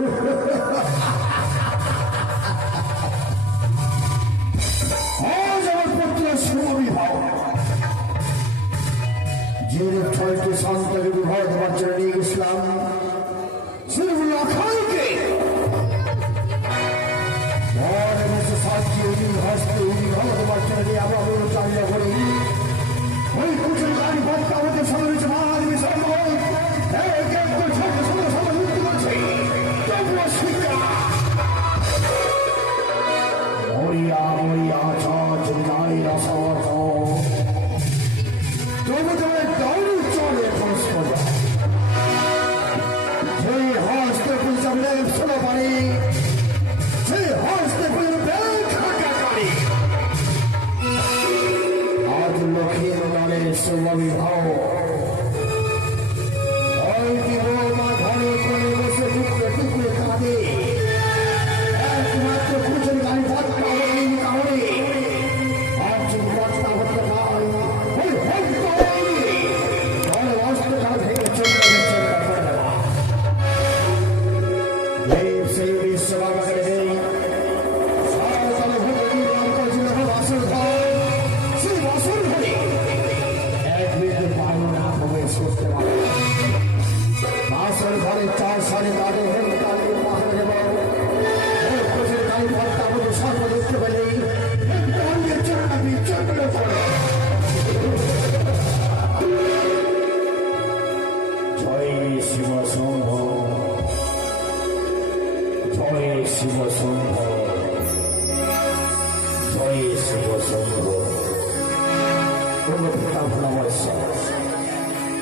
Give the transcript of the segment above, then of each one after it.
আজ আমার পুত্রের শুভ বিবাহ, যে ছয়টি সন্তানকে বিবাহ দেওয়ার জন্য নিয়ে গেছিলাম, সেগুলো অখাইকে হস্তে বিবাহ দেওয়ার জন্য নিয়ে আবার চালিয়ে করি। ওই কুচের গাড়ি ভক্ত আমাদের সামনে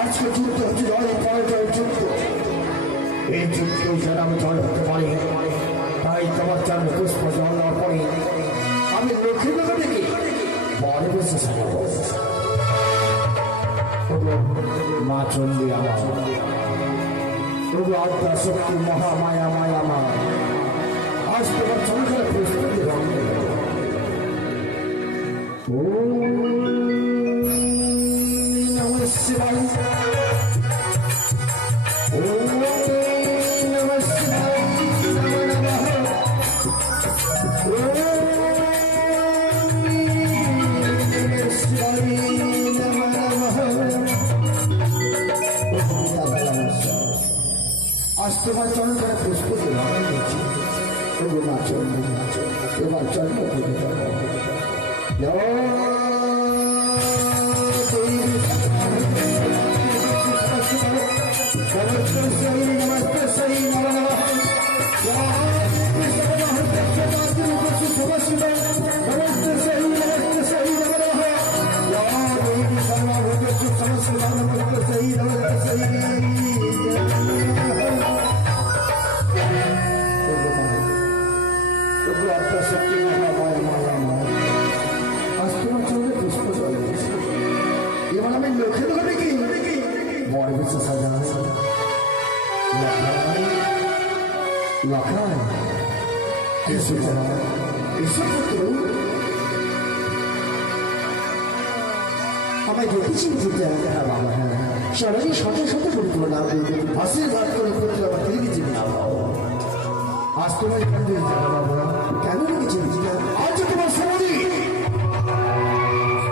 আজকে যুদ্ধ হচ্ছে জয় পরাজয় যুদ্ধ। এই যুদ্ধে যেন আমি জয় হতে পারি, তাই তোমার জন্য পুষ্প জল দেওয়ার পরে আমি লক্ষ্মী বাবা ডেকে পরে বসে সাজাবো। মা চন্ডী আমার, তবু আত্মা শক্তি মহামায়া মায়া মা, আজ তোমার চন্দ্রের প্রস্তুতি রঙ শিবাই আজ তোমার চরণ করে প্রস্তুতি রঙ দিয়েছি। এবার চরণ এবার আমি লক্ষ্য দেবো কি বড় বেশি সাজা লখান এসে আমায় দেখেছি বাবা, হ্যাঁ সারাদিন শত শত পরিপূর্ণ নাম আশীর্বাদ করে করতে আবার ফিরে গেছি না। আজ তোমার বাবা কেন রেখেছি আজ তোমার সমাধি,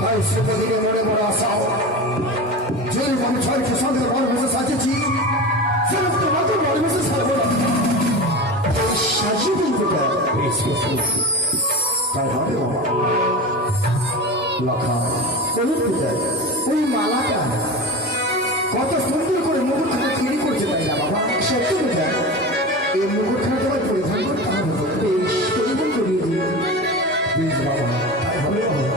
তাই সেদিকে মনে মনে আসা যে আমি ছয়টি সঙ্গে বড় বসে সাজেছি সেরকম তোমাকে বড় বসে সাজবো সাজিয়ে দিতে তাই হবে বাবা। লখা ওই মালাটা কত সুন্দর করে মুকুটখানা তৈরি করছে তাই না বাবা? সত্যি বোঝা এই মুকুটখানা তোমার পরিধান করতে হবে, বেশ পরিধান করিয়ে দিই বেশ বাবা। তাই হবে বাবা।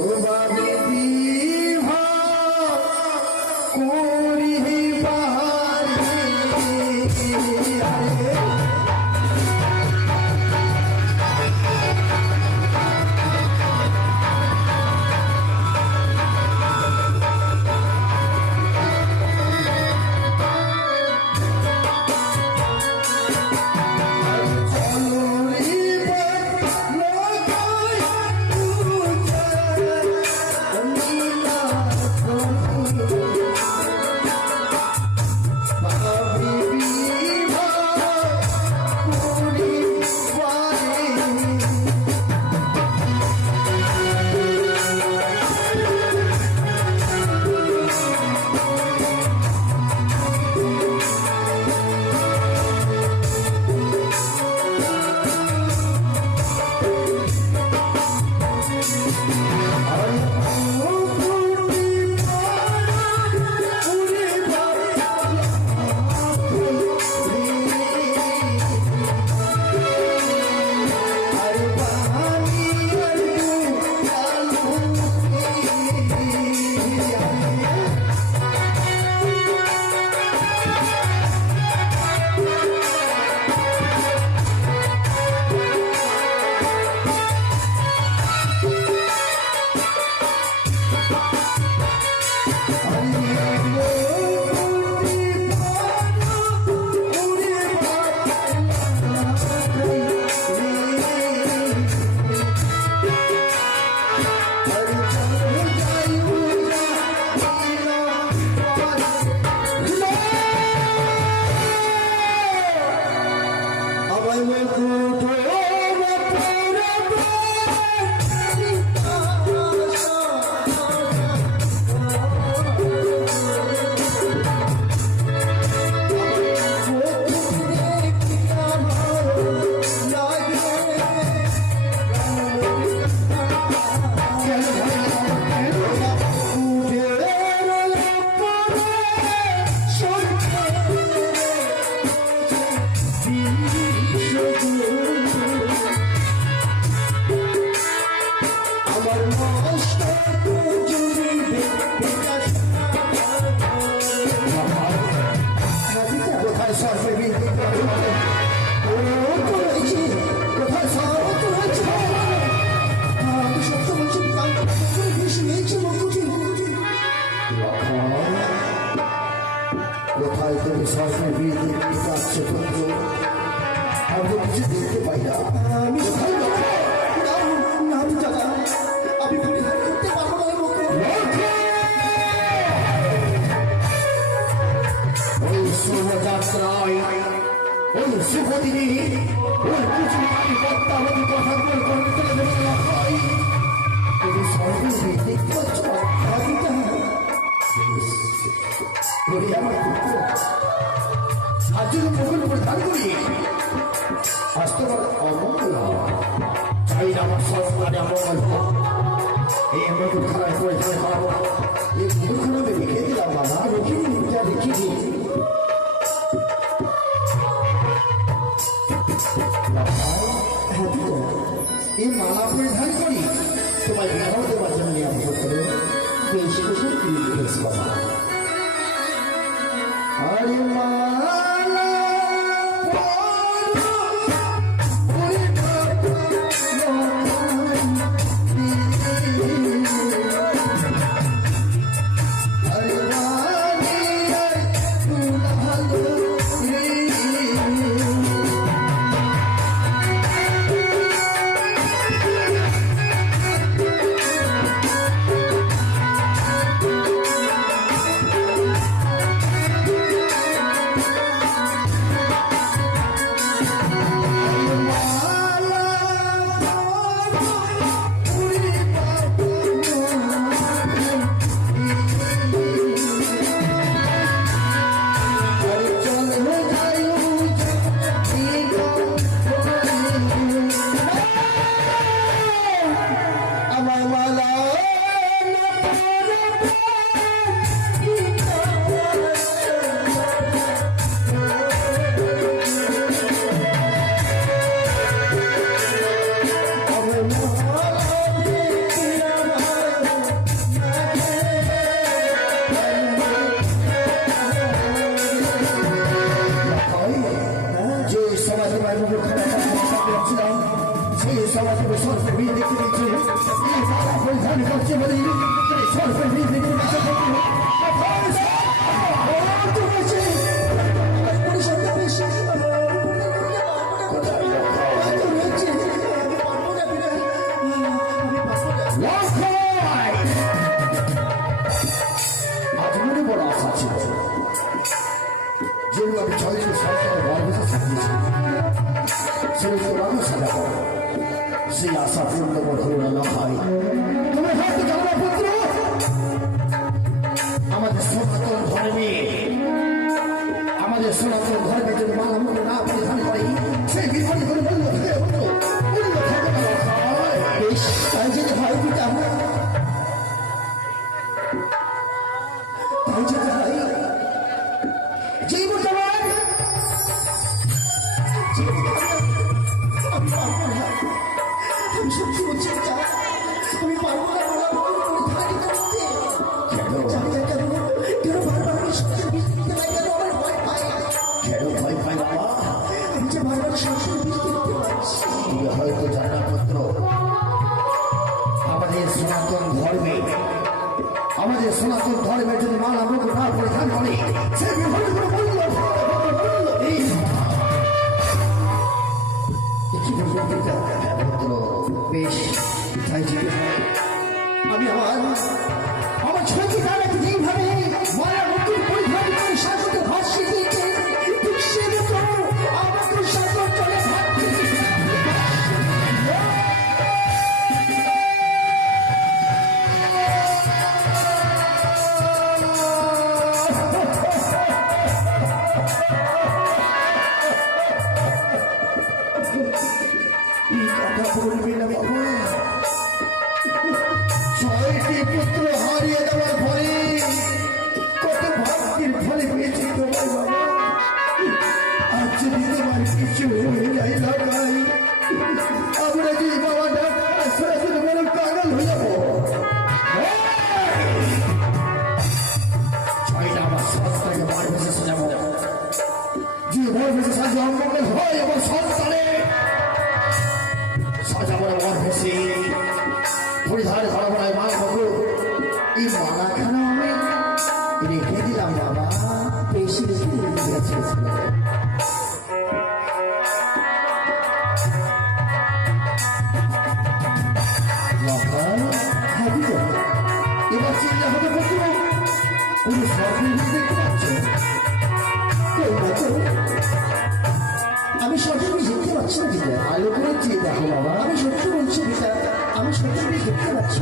Oh, কষ্ট তো জুড়িবে বিকাশ কোথায় সর্বে বিদ্যুৎ রয়েছে কোথায় সর্ব রয়েছে আমি সত্য বলছি ভেসে নিয়েছে বন্ধুটি কোথায় তুমি সর্বে বিদ্যুৎ যাচ্ছে বন্ধু আমি কিছু দেখতে পাই না আমি কোথায় না দাদা আমি পরিধান করতে পারবো না ওই শুভযাত্রায় ওই শুভ দিনে ওই কিছু আমি প্রত্যাবধি কথা বলে করতে হয় তুমি সর্বে দেখতে পাচ্ছ আমার পুত্র আজ যদি মুখের পরিধান করি আজ তোমার অমঙ্গল চাই না আমার সংস্কারে অমঙ্গল এই মুখের খারাপ পরিধান করাবো এই মুখগুলো রেখে দিলাম বাবা রেখে দিন যা রেখে দিন এই মালা পরিধান করি তোমার বিবাহ দেওয়ার জন্য আমি পুত্র বেশ কুশল বেশ বাবা হরে মালা সেই আশা পূর্ণ করল না হয় তুমি হয়তো জানো পুত্র আমাদের সনাতন ধর্মে যদি মালা মুখে না পরিধান করে সেই বিধান করে বলল বেশ তাই যদি হয় পিতা তাই যদি হয় যেই বলতে আমি সত্যি বলছি আমি পারবো না কেন বারবার আমি সত্যি বিস্তারিত হয় কেন আমার ভয় পাই কেন ভয় পাই বাবা আমি যে বারবার সত্যি বিস্তারিত পাচ্ছি তুমি হয়তো জানা পুত্র আমাদের সনাতন ধর্মের যদি মালা মুখ না পরিধান করে সে বেশ তাই আমি আমার ছোটকে তারা যেইভাবে মারা নতুন পরিধান করে সাজতে ভাসিয়ে দিয়েছে ঠিক সে মতো আমাদের সাথে চলে ছয়টি পুত্র হারিয়ে দেওয়ার পরে কত ভাগ্যের ফলে পেয়েছি তোমার বাবা আজ যদি তোমার কিছু হয়ে যায় লাগাই আমরা যে বাবা ডাক্তার সরাসরি বলে পাগল হয়ে যাবো এবার চিন্তা হতে পারছো কোনো স্বপ্নের দেখতে পাচ্ছ? কই দেখো, আমি সঠিক দেখতে পাচ্ছি না পিতা। আলো করে চেয়ে দেখো বাবা, আমি সত্যি বলছি পিতা, আমি সত্যি দেখতে পাচ্ছি।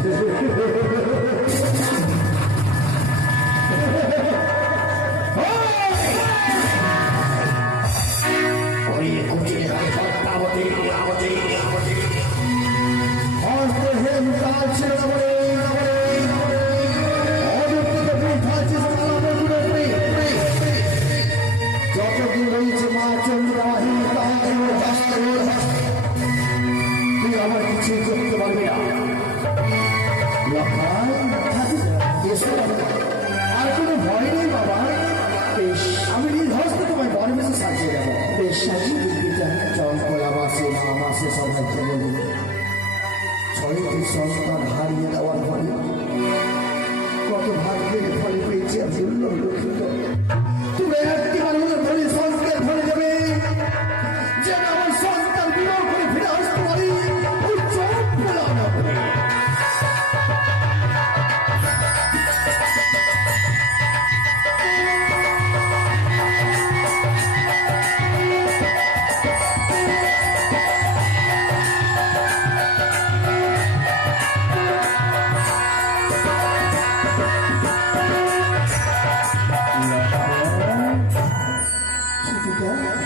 যতদিন রয়েছে মা চন্দ্রাহী তুই আমার কিছুই করতে পারবি না। আর কোনো ভয় নেই বাবা, বেশ আমি নির্ভস্ত তোমায় বড় বেশি সাজিয়ে দেবো। বেশ সাজিয়ে দিবি, চঞ্চলা মাসে মা মাসে সবাইকে বলি ছয়টি সন্তান হারিয়ে দেওয়ার ফলে কত ভাগ্যের ফলে পেয়েছি আমি লক্ষ্মীত। তুমি একটি মানুষের ফলে সংস্কার ফলে যাবে যেন আমার সন্তান বিবাহ করে ফিরে আসতে পারি ওই চোখ ফেলা না করে।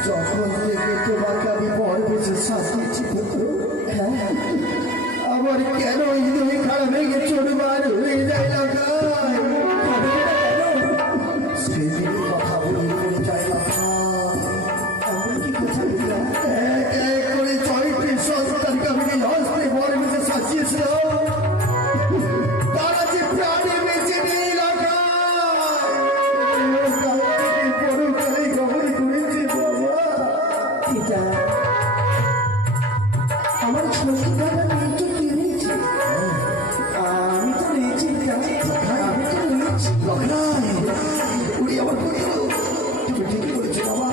যখন থেকে তোমাকে আমি বড় বেশি সাজিয়েছি পুত্র, হ্যাঁ আমার কেন হৃদয় খারাপ ভেঙে চড়বার হয়ে যায় না সেদিন কথা বলে করে যায় না। এমন কি কথা এক এক করে ছয়টি সন্তানকে আমি হস্তে বড় বেশি সাজিয়েছিলাম, তারা যে প্রাণে বেঁচে নেই আমার ছোটবেলা মেয়ে তো কিনেছি, আমি তো নিয়েছি, আমি তো নিয়েছি। উনি আমার করে তুমি ঠিকই বলেছো বাবা,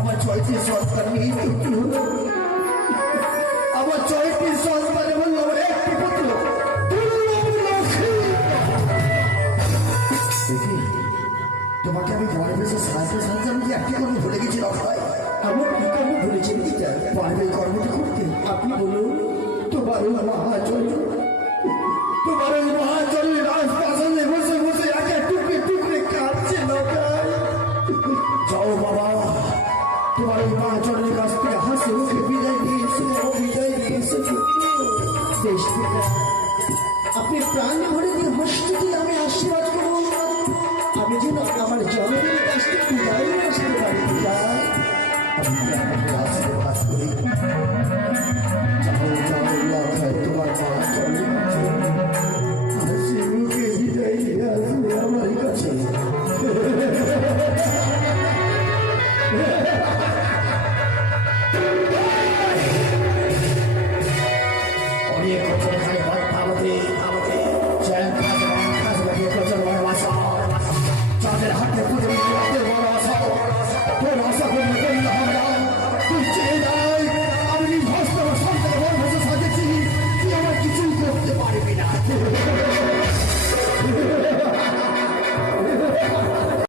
আমার ছয়টি সন্তান নিয়ে কি হলো? আমার ছয়টি সন্তান বললো আমার একটি পুত্র তোমাকে আমি বড় বেশি সাহায্য সাহায্য আমি একটি কর্ম ভুলে গেছি রক্ষায়। আমার কি কর্ম ভুলেছেন পিতা? পারবে কর্মটা করতে? আপনি বলুন। তোমার ওই মহাজল রাজপ্রাসাদে বসে বসে একে টুকরে টুকরে কাঁদছে নৌকায়। যাও বাবা, তোমার ওই মহাজলের কাছ থেকে হাসি মুখে বিদায় দিয়ে এসে বেশ পিতা, আপনি প্রাণ ভরে